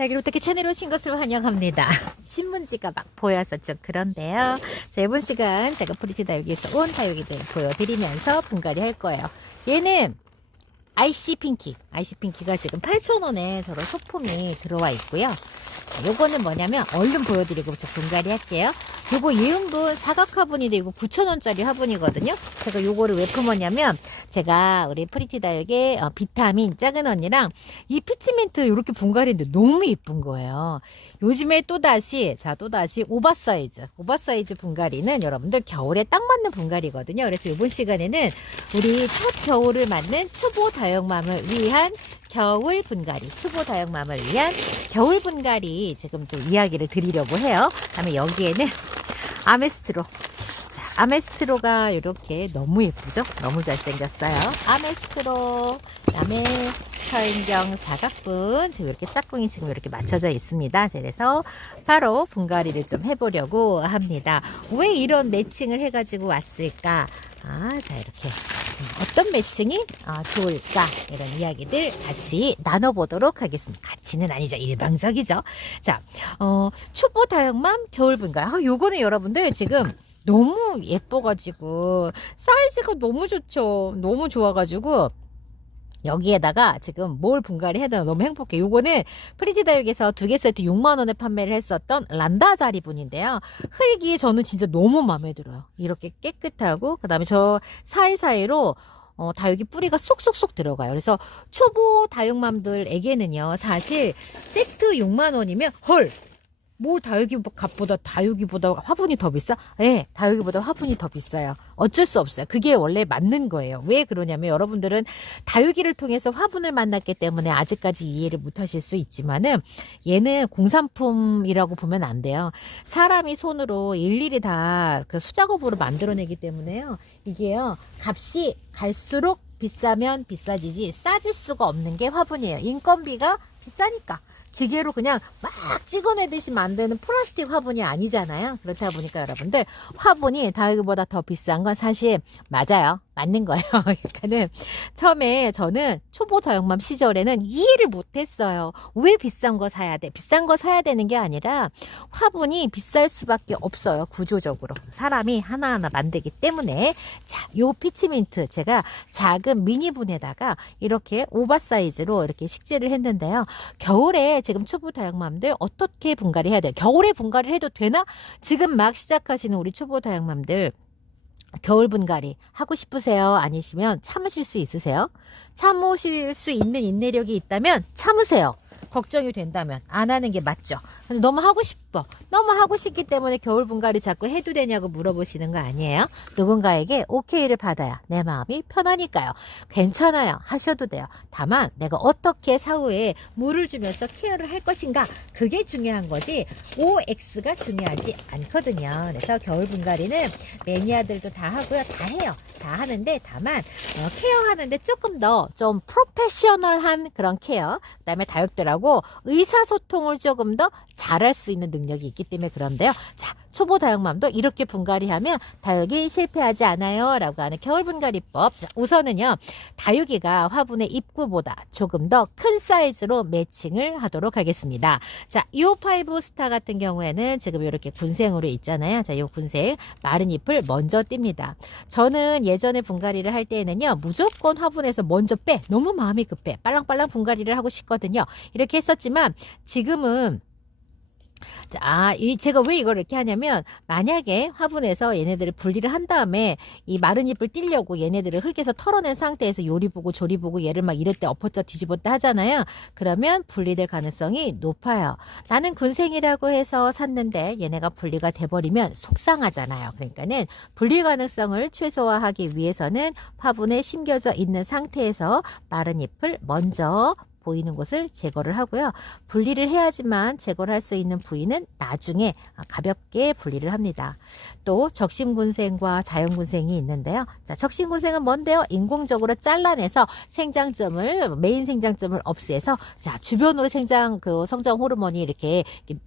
다육이로테크 채널에 오신 것을 환영합니다. 신문지가 막 보여서 좀 그런데요. 자, 이번 시간 제가 프리티 다육이에서 온 다육이들 보여드리면서 분갈이 할 거예요. 얘는 아이씨 핑키가 지금 8,000원에 저런 소품이 들어와 있고요. 자, 요거는 뭐냐면 얼른 보여드리고 저 분갈이 할게요. 요거 예은분 사각 화분인데 이거 9,000원짜리 화분이거든요. 제가 요거를 왜 품었냐면 제가 우리 프리티 다육의 비타민 작은 언니랑 이 피치민트 이렇게 분갈이인데 너무 예쁜 거예요. 요즘에 또다시 오버사이즈 분갈이는 여러분들 겨울에 딱 맞는 분갈이거든요. 그래서 이번 시간에는 우리 첫 겨울을 맞는 초보 다육맘을 위한 겨울 분갈이, 초보 다육맘을 위한 겨울 분갈이 지금 좀 이야기를 드리려고 해요. 그다음에 여기에는 아메스트로. 자, 아메스트로가 이렇게 너무 예쁘죠? 너무 잘생겼어요. 아메스트로. 그다음에 서인경 사각분. 지금 이렇게 짝꿍이 지금 이렇게 맞춰져 있습니다. 그래서 바로 분갈이를 좀 해보려고 합니다. 왜 이런 매칭을 해가지고 왔을까? 자, 이렇게. 어떤 매칭이 좋을까 이런 이야기들 같이 나눠보도록 하겠습니다. 같이는 아니죠. 일방적이죠. 자, 초보 다육맘 겨울 분갈. 요거는 여러분들 지금 너무 예뻐가지고 사이즈가 너무 좋죠. 너무 좋아가지고 여기에다가 지금 뭘 분갈이 해도 너무 행복해. 요거는 프리티 다육에서 2개 세트 6만원에 판매를 했었던 란다 자리분인데요. 흙이 저는 진짜 너무 마음에 들어요. 이렇게 깨끗하고 그다음에 저 사이사이로 다육이 뿌리가 쏙쏙쏙 들어가요. 그래서 초보 다육맘들에게는요. 사실 세트 6만원이면 헐! 뭘 다육이보다 화분이 더 비싸? 네, 다육이보다 화분이 더 비싸요. 어쩔 수 없어요. 그게 원래 맞는 거예요. 왜 그러냐면 여러분들은 다육이를 통해서 화분을 만났기 때문에 아직까지 이해를 못 하실 수 있지만은 얘는 공산품이라고 보면 안 돼요. 사람이 손으로 일일이 다 그 수작업으로 만들어내기 때문에요. 이게요, 값이 갈수록 비싸면 비싸지지 싸질 수가 없는 게 화분이에요. 인건비가 비싸니까. 기계로 그냥 막 찍어내듯이 만드는 플라스틱 화분이 아니잖아요. 그렇다 보니까 여러분들 화분이 다육이보다 더 비싼 건 사실 맞아요. 맞는 거예요. 그러니까는 처음에 저는 초보 다육맘 시절에는 이해를 못했어요. 왜 비싼 거 사야 돼? 비싼 거 사야 되는 게 아니라 화분이 비쌀 수밖에 없어요. 구조적으로 사람이 하나하나 만들기 때문에. 자, 요 피치민트 제가 작은 미니분에다가 이렇게 오버사이즈로 이렇게 식재를 했는데요. 겨울에 지금 초보 다육맘들 어떻게 분갈이 해야 돼요? 겨울에 분갈이를 해도 되나? 지금 막 시작하시는 우리 초보 다육맘들 겨울 분갈이 하고 싶으세요? 아니시면 참으실 수 있으세요? 참으실 수 있는 인내력이 있다면 참으세요. 걱정이 된다면 안 하는 게 맞죠. 근데 너무 하고 싶어. 너무 하고 싶기 때문에 겨울 분갈이 자꾸 해도 되냐고 물어보시는 거 아니에요? 누군가에게 오케이를 받아야 내 마음이 편하니까요. 괜찮아요. 하셔도 돼요. 다만 내가 어떻게 사후에 물을 주면서 케어를 할 것인가, 그게 중요한 거지 OX가 중요하지 않거든요. 그래서 겨울 분갈이는 매니아들도 다 하고요. 다 해요. 다 하는데 다만 케어하는데 조금 더 좀 프로페셔널한 그런 케어, 그 다음에 다육들하고 의사소통을 조금 더 잘할 수 있는 능력이 있기 때문에 그런데요. 자, 초보 다육맘도 이렇게 분갈이하면 다육이 실패하지 않아요 라고 하는 겨울 분갈이법. 자, 우선은요, 다육이가 화분의 입구보다 조금 더 큰 사이즈로 매칭을 하도록 하겠습니다. 자, 이 파이브 스타 같은 경우에는 지금 이렇게 군생으로 있잖아요. 자, 이 군생 마른 잎을 먼저 띱니다. 저는 예전에 분갈이를 할 때에는요, 무조건 화분에서 먼저 너무 마음이 급해 빨랑빨랑 분갈이를 하고 싶거든요. 이렇게 했었지만 지금은 제가 왜 이걸 이렇게 하냐면, 만약에 화분에서 얘네들을 분리를 한 다음에 이 마른 잎을 띄려고 얘네들을 흙에서 털어낸 상태에서 요리 보고 조리 보고 얘를 막 이럴 때 엎었다 뒤집었다 하잖아요. 그러면 분리될 가능성이 높아요. 나는 군생이라고 해서 샀는데 얘네가 분리가 돼버리면 속상하잖아요. 그러니까는 분리 가능성을 최소화하기 위해서는 화분에 심겨져 있는 상태에서 마른 잎을 먼저 보이는 곳을 제거를 하고요. 분리를 해야지만 제거를 할 수 있는 부위는 나중에 가볍게 분리를 합니다. 또 적심군생과 자연군생이 있는데요. 자, 적심군생은 뭔데요? 인공적으로 잘라내서 메인 생장점을 없애서, 자, 주변으로 성장 호르몬이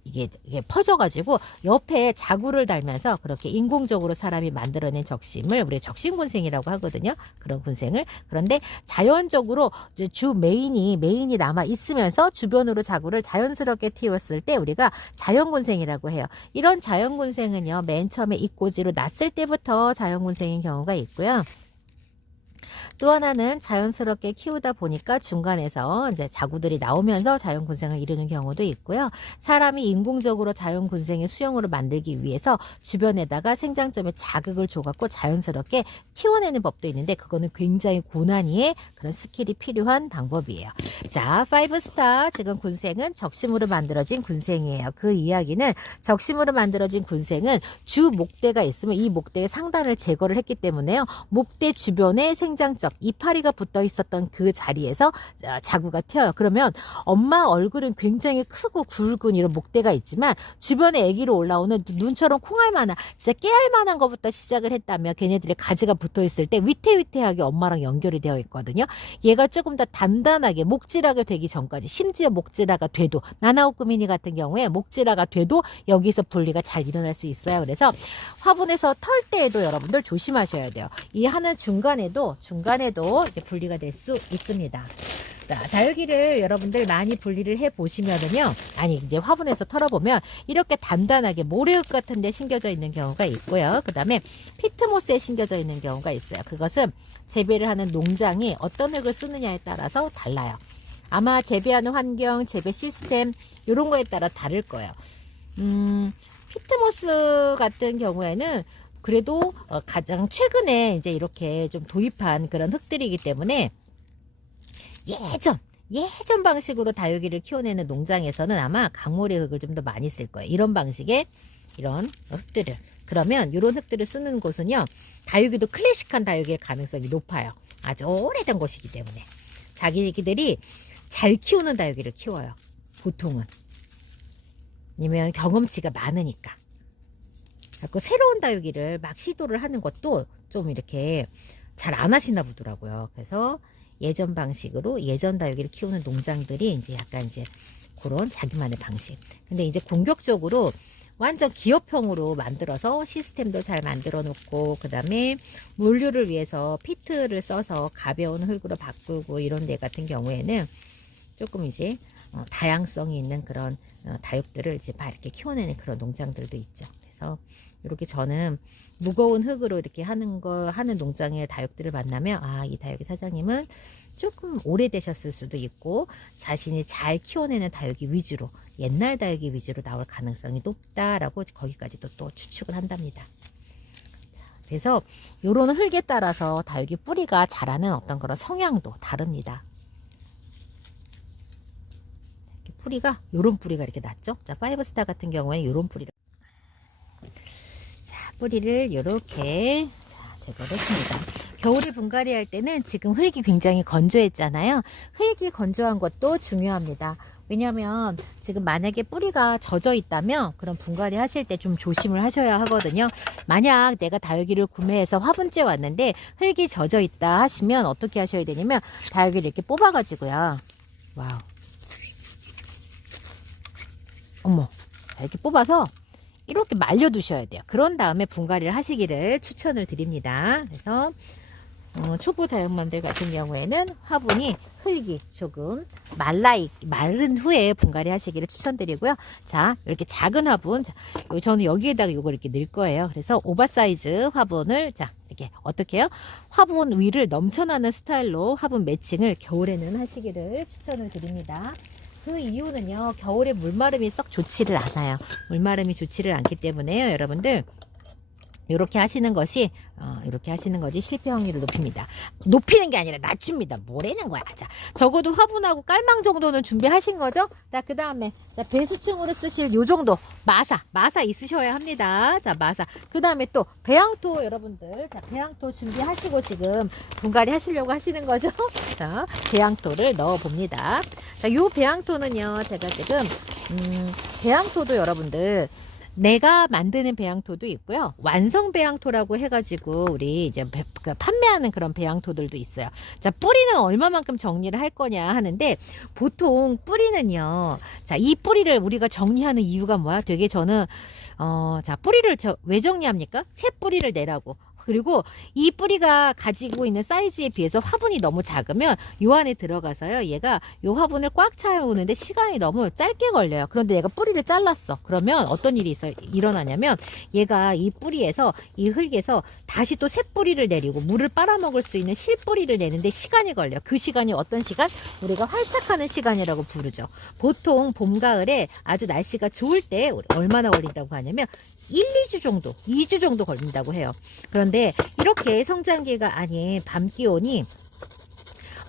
이게 퍼져가지고 옆에 자구를 달면서 그렇게 인공적으로 사람이 만들어낸 적심을 우리 적심군생이라고 하거든요. 그런 군생을. 그런데 자연적으로 주 메인이 군생이 남아 있으면서 주변으로 자구를 자연스럽게 틔웠을 때 우리가 자연군생이라고 해요. 이런 자연군생은요, 맨 처음에 입꼬지로 났을 때부터 자연군생인 경우가 있고요. 또 하나는 자연스럽게 키우다 보니까 중간에서 이제 자구들이 나오면서 자연군생을 이루는 경우도 있고요. 사람이 인공적으로 자연군생의 수용으로 만들기 위해서 주변에다가 생장점에 자극을 줘갖고 자연스럽게 키워내는 법도 있는데 그거는 굉장히 고난이의 그런 스킬이 필요한 방법이에요. 자, 5스타 지금 군생은 적심으로 만들어진 군생이에요. 그 이야기는 적심으로 만들어진 군생은 주 목대가 있으면 이 목대의 상단을 제거를 했기 때문에요. 목대 주변에 생장점 이파리가 붙어 있었던 그 자리에서 자구가 튀어요. 그러면 엄마 얼굴은 굉장히 크고 굵은 이런 목대가 있지만 주변에 아기로 올라오는 눈처럼 콩알만한 진짜 깨알만한 것부터 시작을 했다면 걔네들의 가지가 붙어 있을 때 위태위태하게 엄마랑 연결이 되어 있거든요. 얘가 조금 더 단단하게 목질하게 되기 전까지 심지어 목질화가 돼도 나나오쿠미니 같은 경우에 목질화가 돼도 여기서 분리가 잘 일어날 수 있어요. 그래서 화분에서 털 때에도 여러분들 조심하셔야 돼요. 이 하는 중간에도 이렇게 분리가 될 수 있습니다. 자, 다육이를 여러분들 많이 분리를 해 보시면은요, 아니 이제 화분에서 털어보면 이렇게 단단하게 모래흙 같은 데 심겨져 있는 경우가 있고요. 그 다음에 피트모스에 심겨져 있는 경우가 있어요. 그것은 재배를 하는 농장이 어떤 흙을 쓰느냐에 따라서 달라요. 아마 재배하는 환경, 재배 시스템 이런 거에 따라 다를 거예요. 피트모스 같은 경우에는 그래도 가장 최근에 이제 이렇게 좀 도입한 그런 흙들이기 때문에 예전 방식으로 다육이를 키워내는 농장에서는 아마 강모래 흙을 좀 더 많이 쓸 거예요. 이런 방식의 이런 흙들을. 그러면 이런 흙들을 쓰는 곳은요, 다육이도 클래식한 다육이일 가능성이 높아요. 아주 오래된 곳이기 때문에. 자기들이 잘 키우는 다육이를 키워요. 보통은. 아니면 경험치가 많으니까. 그래서 새로운 다육이를 막 시도를 하는 것도 좀 이렇게 잘 안 하시나 보더라고요. 그래서 예전 방식으로 예전 다육이를 키우는 농장들이 이제 약간 이제 그런 자기만의 방식. 근데 이제 공격적으로 완전 기업형으로 만들어서 시스템도 잘 만들어 놓고 그 다음에 물류를 위해서 피트를 써서 가벼운 흙으로 바꾸고 이런 데 같은 경우에는 조금 이제 다양성이 있는 그런 다육들을 이제 막 이렇게 키워내는 그런 농장들도 있죠. 그래서 이렇게 저는 무거운 흙으로 이렇게 하는 농장의 다육들을 만나면 이 다육이 사장님은 조금 오래되셨을 수도 있고 자신이 잘 키워내는 다육이 위주로 옛날 다육이 위주로 나올 가능성이 높다라고 거기까지도 또 추측을 한답니다. 자, 그래서 이런 흙에 따라서 다육이 뿌리가 자라는 어떤 그런 성향도 다릅니다. 뿌리가 요런 뿌리가 이렇게 났죠. 자, 5스타 같은 경우에는 요런 뿌리를 뿌리를 이렇게 제거를 했습니다. 겨울에 분갈이 할 때는 지금 흙이 굉장히 건조했잖아요. 흙이 건조한 것도 중요합니다. 왜냐하면 지금 만약에 뿌리가 젖어 있다면 그럼 분갈이 하실 때 좀 조심을 하셔야 하거든요. 만약 내가 다육이를 구매해서 화분째 왔는데 흙이 젖어 있다 하시면 어떻게 하셔야 되냐면 다육이를 이렇게 뽑아 가지고요. 와우. 어머. 이렇게 뽑아서 이렇게 말려두셔야 돼요. 그런 다음에 분갈이를 하시기를 추천을 드립니다. 그래서 초보 다육맘들 같은 경우에는 화분이 흙이 조금 마른 후에 분갈이 하시기를 추천드리고요. 자, 이렇게 작은 화분, 저는 여기에다가 이걸 이렇게 넣을 거예요. 그래서 오버사이즈 화분을 이렇게 어떻게 해요? 화분 위를 넘쳐나는 스타일로 화분 매칭을 겨울에는 하시기를 추천을 드립니다. 그 이유는요, 겨울에 물마름이 썩 좋지를 않아요. 물마름이 좋지를 않기 때문에요, 여러분들. 이렇게 하시는 것이 실패 확률을 높입니다. 높이는 게 아니라 낮춥니다. 뭐라는 거야. 자, 적어도 화분하고 깔망 정도는 준비하신 거죠? 자, 그 다음에 배수충으로 쓰실 요 정도 마사 있으셔야 합니다. 자, 마사. 그 다음에 또 배양토 여러분들, 자, 배양토 준비하시고 지금 분갈이 하시려고 하시는 거죠? 자, 배양토를 넣어 봅니다. 자, 요 배양토는요, 제가 지금 배양토도 여러분들 내가 만드는 배양토도 있고요. 완성 배양토라고 해가지고 우리 이제 판매하는 그런 배양토들도 있어요. 자, 뿌리는 얼마만큼 정리를 할 거냐 하는데 보통 뿌리는요. 자, 이 뿌리를 우리가 정리하는 이유가 뭐야? 되게 저는 자, 뿌리를 왜 정리합니까? 새 뿌리를 내라고. 그리고 이 뿌리가 가지고 있는 사이즈에 비해서 화분이 너무 작으면 요 안에 들어가서요. 얘가 요 화분을 꽉 차오는데 시간이 너무 짧게 걸려요. 그런데 얘가 뿌리를 잘랐어. 그러면 어떤 일이 일어나냐면 얘가 이 뿌리에서 이 흙에서 다시 또 새 뿌리를 내리고 물을 빨아먹을 수 있는 실뿌리를 내는데 시간이 걸려. 그 시간이 어떤 시간? 우리가 활착하는 시간이라고 부르죠. 보통 봄, 가을에 아주 날씨가 좋을 때 얼마나 걸린다고 하냐면 1, 2주 정도, 2주 정도 걸린다고 해요. 그런데 이렇게 성장기가 아닌 밤 기온이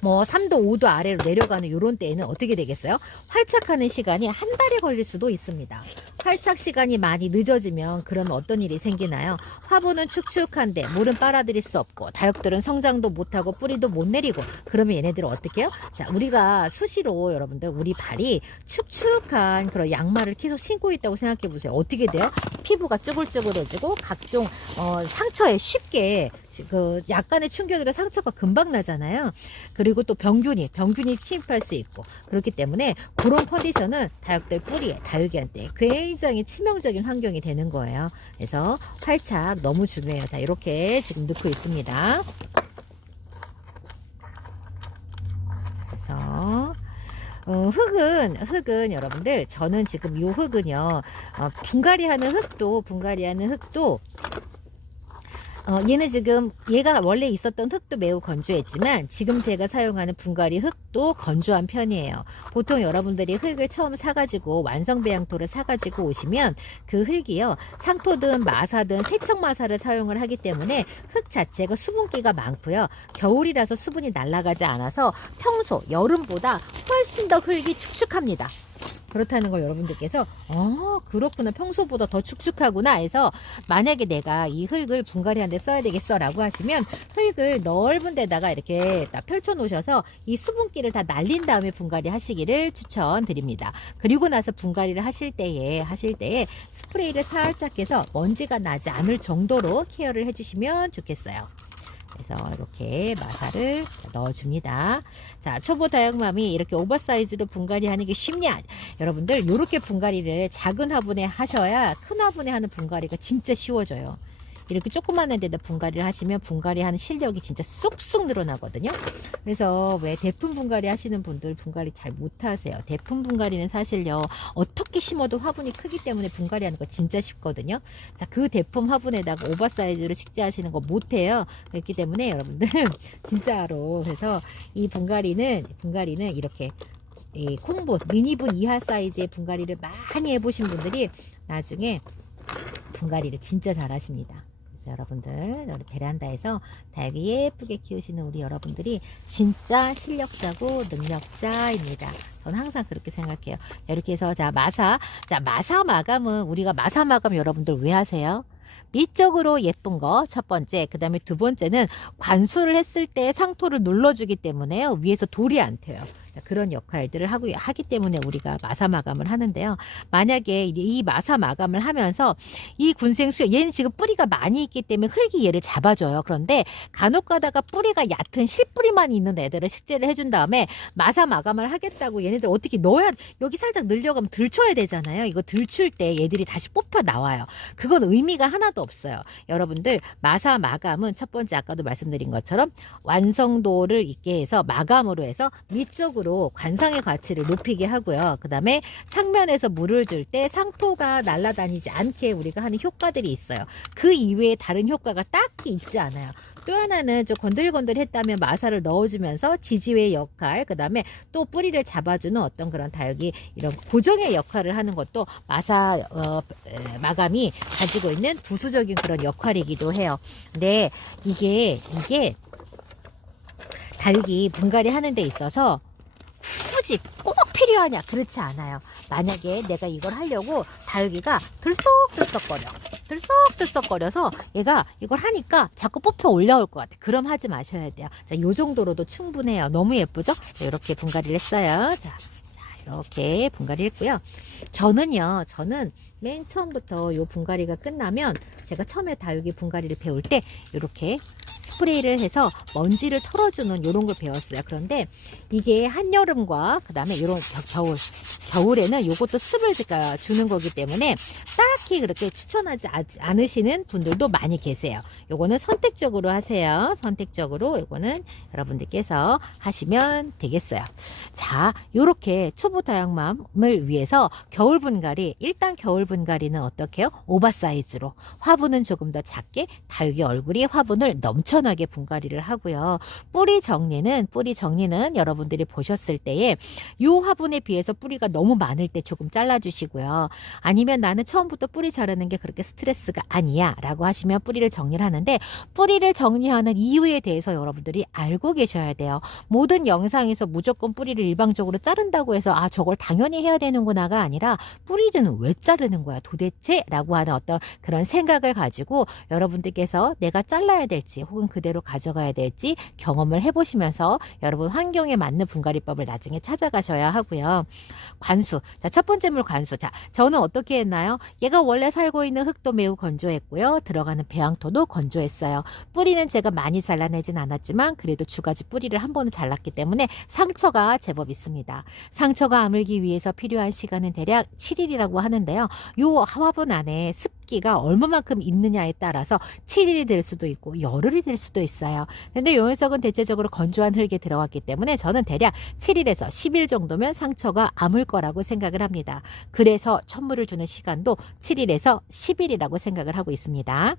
뭐 3도, 5도 아래로 내려가는 이런 때에는 어떻게 되겠어요? 활착하는 시간이 한 달이 걸릴 수도 있습니다. 활착 시간이 많이 늦어지면 그러면 어떤 일이 생기나요? 화분은 축축한데 물은 빨아들일 수 없고 다육들은 성장도 못하고 뿌리도 못 내리고 그러면 얘네들은 어떻게 해요? 자, 우리가 수시로 여러분들 우리 발이 축축한 그런 양말을 계속 신고 있다고 생각해 보세요. 어떻게 돼요? 피부가 쭈글쭈글해지고 각종 상처에 쉽게 그 약간의 충격이라 상처가 금방 나잖아요. 그리고 또 병균이 침입할 수 있고 그렇기 때문에 그런 컨디션은 다육들 뿌리에 다육이한테 굉장히 치명적인 환경이 되는 거예요. 그래서 활착 너무 중요해요. 자, 이렇게 지금 넣고 있습니다. 그래서 흙은 여러분들 저는 지금 이 흙은요 분갈이하는 흙도 얘는 지금 얘가 원래 있었던 흙도 매우 건조했지만 지금 제가 사용하는 분갈이 흙도 건조한 편이에요. 보통 여러분들이 흙을 처음 사가지고 완성 배양토를 사가지고 오시면 그 흙이요 상토든 마사든 세척마사를 사용을 하기 때문에 흙 자체가 수분기가 많고요. 겨울이라서 수분이 날아가지 않아서 평소 여름보다 훨씬 더 흙이 축축합니다. 그렇다는 걸 여러분들께서 그렇구나 평소보다 더 축축하구나 해서 만약에 내가 이 흙을 분갈이하는데 써야 되겠어 라고 하시면 흙을 넓은 데다가 이렇게 딱 펼쳐 놓으셔서 이 수분기를 다 날린 다음에 분갈이 하시기를 추천드립니다. 그리고 나서 분갈이를 하실 때에 스프레이를 살짝 해서 먼지가 나지 않을 정도로 케어를 해주시면 좋겠어요. 그래서 이렇게 마사를 넣어줍니다. 자, 초보 다육맘이 이렇게 오버사이즈로 분갈이 하는 게 쉽냐? 여러분들 이렇게 분갈이를 작은 화분에 하셔야 큰 화분에 하는 분갈이가 진짜 쉬워져요. 이렇게 조그마한 데다 분갈이를 하시면 분갈이 하는 실력이 진짜 쑥쑥 늘어나거든요. 그래서 왜 대품 분갈이 하시는 분들 분갈이 잘 못하세요. 대품 분갈이는 사실요 어떻게 심어도 화분이 크기 때문에 분갈이 하는 거 진짜 쉽거든요. 자, 그 대품 화분에다가 오버사이즈로 식재하시는 거 못해요. 그렇기 때문에 여러분들 진짜로 그래서 이 분갈이는 이렇게 이 콩분 미니분 이하 사이즈의 분갈이를 많이 해보신 분들이 나중에 분갈이를 진짜 잘하십니다. 여러분들 우리 베란다에서 다육이 예쁘게 키우시는 우리 여러분들이 진짜 실력자고 능력자입니다. 저는 항상 그렇게 생각해요. 이렇게 해서 마사 마감은 우리가 마사 마감 여러분들 왜 하세요? 미적으로 예쁜 거 첫 번째, 그 다음에 두 번째는 관수를 했을 때 상토를 눌러주기 때문에요. 위에서 돌이 안 튀어요. 그런 역할들을 하기 때문에 우리가 마사 마감을 하는데요. 만약에 이 마사 마감을 하면서 이 군생수 얘는 지금 뿌리가 많이 있기 때문에 흙이 얘를 잡아줘요. 그런데 간혹 가다가 뿌리가 얕은 실뿌리만 있는 애들을 식재를 해준 다음에 마사 마감을 하겠다고 얘네들 어떻게 넣어야 여기 살짝 늘려가면 들쳐야 되잖아요. 이거 들출 때 얘들이 다시 뽑혀 나와요. 그건 의미가 하나도 없어요. 여러분들 마사 마감은 첫 번째 아까도 말씀드린 것처럼 완성도를 있게 해서 마감으로 해서 밑쪽으로 관상의 가치를 높이게 하고요. 그 다음에 상면에서 물을 줄 때 상토가 날아다니지 않게 우리가 하는 효과들이 있어요. 그 이외에 다른 효과가 딱히 있지 않아요. 또 하나는 좀 건들건들했다면 마사를 넣어주면서 지지외의 역할, 그 다음에 또 뿌리를 잡아주는 어떤 그런 다육이 이런 고정의 역할을 하는 것도 마사 마감이 가지고 있는 부수적인 그런 역할이기도 해요. 근데 이게 다육이 분갈이 하는 데 있어서 굳이 꼭 필요하냐? 그렇지 않아요. 만약에 내가 이걸 하려고 다육이가 들썩들썩거려서 얘가 이걸 하니까 자꾸 뽑혀 올라올 것 같아. 그럼 하지 마셔야 돼요. 자, 요 정도로도 충분해요. 너무 예쁘죠? 자, 이렇게 분갈이를 했어요. 자, 이렇게 분갈이 했고요. 저는 맨 처음부터 요 분갈이가 끝나면 제가 처음에 다육이 분갈이를 배울 때 이렇게 스프레이를 해서 먼지를 털어주는 이런 걸 배웠어요. 그런데 이게 한여름과 그 다음에 이런 겨울에는 이것도 습을 주는 거기 때문에 딱히 그렇게 추천하지 않으시는 분들도 많이 계세요. 요거는 선택적으로 하세요. 선택적으로 요거는 여러분들께서 하시면 되겠어요. 자, 요렇게 초보 다육맘을 위해서 겨울 분갈이, 일단 겨울 분갈이는 어떻게 해요? 오버사이즈로, 화분은 조금 더 작게, 다육이 얼굴이 화분을 넘쳐나게 분갈이를 하고요. 뿌리 정리는 여러분들이 보셨을 때에 요 화분에 비해서 뿌리가 너무 많을 때 조금 잘라주시고요. 아니면 나는 처음부터 뿌리 자르는 게 그렇게 스트레스가 아니야 라고 하시면 뿌리를 정리를 하는데, 뿌리를 정리하는 이유에 대해서 여러분들이 알고 계셔야 돼요. 모든 영상에서 무조건 뿌리를 일방적으로 자른다고 해서 아 저걸 당연히 해야 되는구나가 아니라, 뿌리는 왜 자르는 거야 도대체? 라고 하는 어떤 그런 생각을 가지고 여러분들께서 내가 잘라야 될지 혹은 그대로 가져가야 될지 경험을 해보시면서 여러분 환경에 맞는 분갈이법을 나중에 찾아가셔야 하고요. 관수. 자, 첫 번째 물 관수. 자, 저는 어떻게 했나요? 얘가 원래 살고 있는 흙도 매우 건조했고요. 들어가는 배양토도 건조했어요. 뿌리는 제가 많이 잘라내진 않았지만 그래도 주가지 뿌리를 한 번은 잘랐기 때문에 상처가 제법 있습니다. 상처가 아물기 위해서 필요한 시간은 대략 7일이라고 하는데요. 요 화분 안에 습기가 얼마만큼 있느냐에 따라서 7일이 될 수도 있고 열흘이 될 수도 있어요. 근데 요 녀석은 대체적으로 건조한 흙에 들어갔기 때문에 저는 대략 7일에서 10일 정도면 상처가 아물 거라고 생각을 합니다. 그래서 천물을 주는 시간도 7일에서 10일이라고 생각을 하고 있습니다.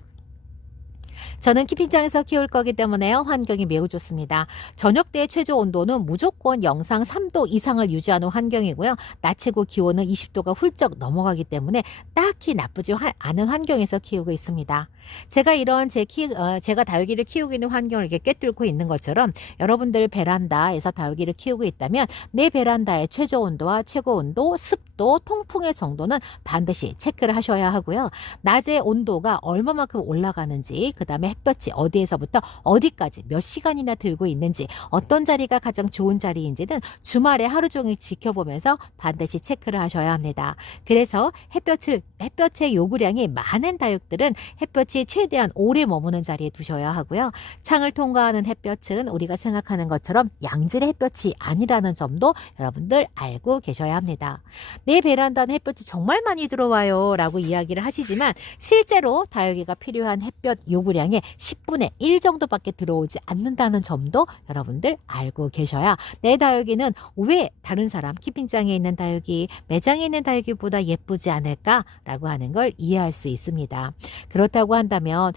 저는 키핑장에서 키울 거기 때문에요. 환경이 매우 좋습니다. 저녁 때 최저 온도는 무조건 영상 3도 이상을 유지하는 환경이고요. 낮 최고 기온은 20도가 훌쩍 넘어가기 때문에 딱히 나쁘지 않은 환경에서 키우고 있습니다. 제가 이런 제가 다육이를 키우고 있는 환경을 이렇게 꿰뚫고 있는 것처럼 여러분들 베란다에서 다육이를 키우고 있다면 내 베란다의 최저 온도와 최고 온도, 습도, 통풍의 정도는 반드시 체크를 하셔야 하고요. 낮에 온도가 얼마만큼 올라가는지, 그 다음에 햇볕이 어디에서부터 어디까지 몇 시간이나 들고 있는지, 어떤 자리가 가장 좋은 자리인지는 주말에 하루 종일 지켜보면서 반드시 체크를 하셔야 합니다. 그래서 햇볕의 요구량이 많은 다육들은 햇볕이 최대한 오래 머무는 자리에 두셔야 하고요. 창을 통과하는 햇볕은 우리가 생각하는 것처럼 양질의 햇볕이 아니라는 점도 여러분들 알고 계셔야 합니다. 내 베란다는 햇볕이 정말 많이 들어와요 라고 이야기를 하시지만 실제로 다육이가 필요한 햇볕 요구량의 10분의 1 정도밖에 들어오지 않는다는 점도 여러분들 알고 계셔야 내 다육이는 왜 다른 사람 키핑장에 있는 다육이, 매장에 있는 다육이보다 예쁘지 않을까라고 하는 걸 이해할 수 있습니다. 그렇다고 한다면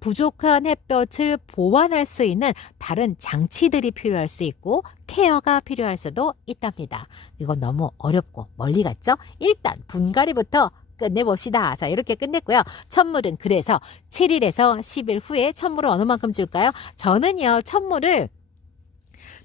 부족한 햇볕을 보완할 수 있는 다른 장치들이 필요할 수 있고 케어가 필요할 수도 있답니다. 이건 너무 어렵고 멀리 갔죠? 일단 분갈이부터 끝내봅시다. 자, 이렇게 끝냈고요. 천물은 그래서 7일에서 10일 후에 천물을 어느 만큼 줄까요? 저는요, 천물을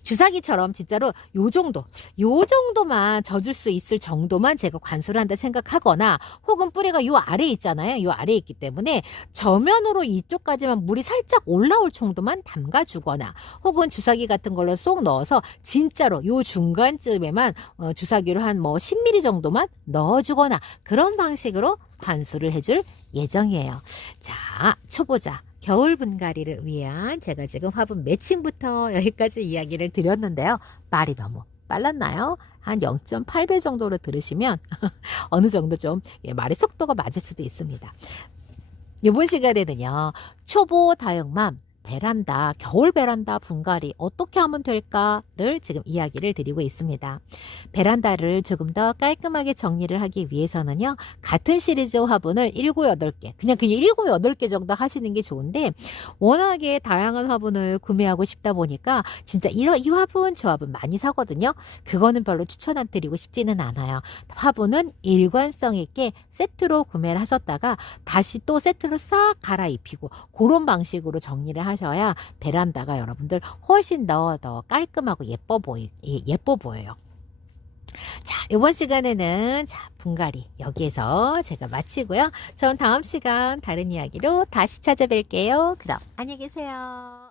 주사기처럼 진짜로 요 정도만 젖을 수 있을 정도만 제가 관수를 한다 생각하거나, 혹은 뿌리가 요 아래에 있잖아요. 요 아래에 있기 때문에 저면으로 이쪽까지만 물이 살짝 올라올 정도만 담가주거나, 혹은 주사기 같은 걸로 쏙 넣어서 진짜로 요 중간쯤에만 주사기로 한 10mm 정도만 넣어주거나, 그런 방식으로 관수를 해줄 예정이에요. 자, 초보자 겨울 분갈이를 위한 제가 지금 화분 매칭부터 여기까지 이야기를 드렸는데요. 말이 너무 빨랐나요? 한 0.8배 정도로 들으시면 어느 정도 좀 말의 속도가 맞을 수도 있습니다. 이번 시간에는요, 초보 다육맘 베란다, 겨울 베란다 분갈이 어떻게 하면 될까를 지금 이야기를 드리고 있습니다. 베란다를 조금 더 깔끔하게 정리를 하기 위해서는요, 같은 시리즈 화분을 7, 8개, 그냥 7, 8개 정도 하시는 게 좋은데, 워낙에 다양한 화분을 구매하고 싶다 보니까 진짜 이 화분, 저 화분 많이 사거든요. 그거는 별로 추천드리고 싶지는 않아요. 화분은 일관성 있게 세트로 구매를 하셨다가 다시 또 세트로 싹 갈아입히고, 그런 방식으로 정리를 하셔야 베란다가 여러분들 훨씬 더 깔끔하고 예뻐 보여요. 자, 이번 시간에는 분갈이 여기에서 제가 마치고요. 저는 다음 시간 다른 이야기로 다시 찾아뵐게요. 그럼 안녕히 계세요.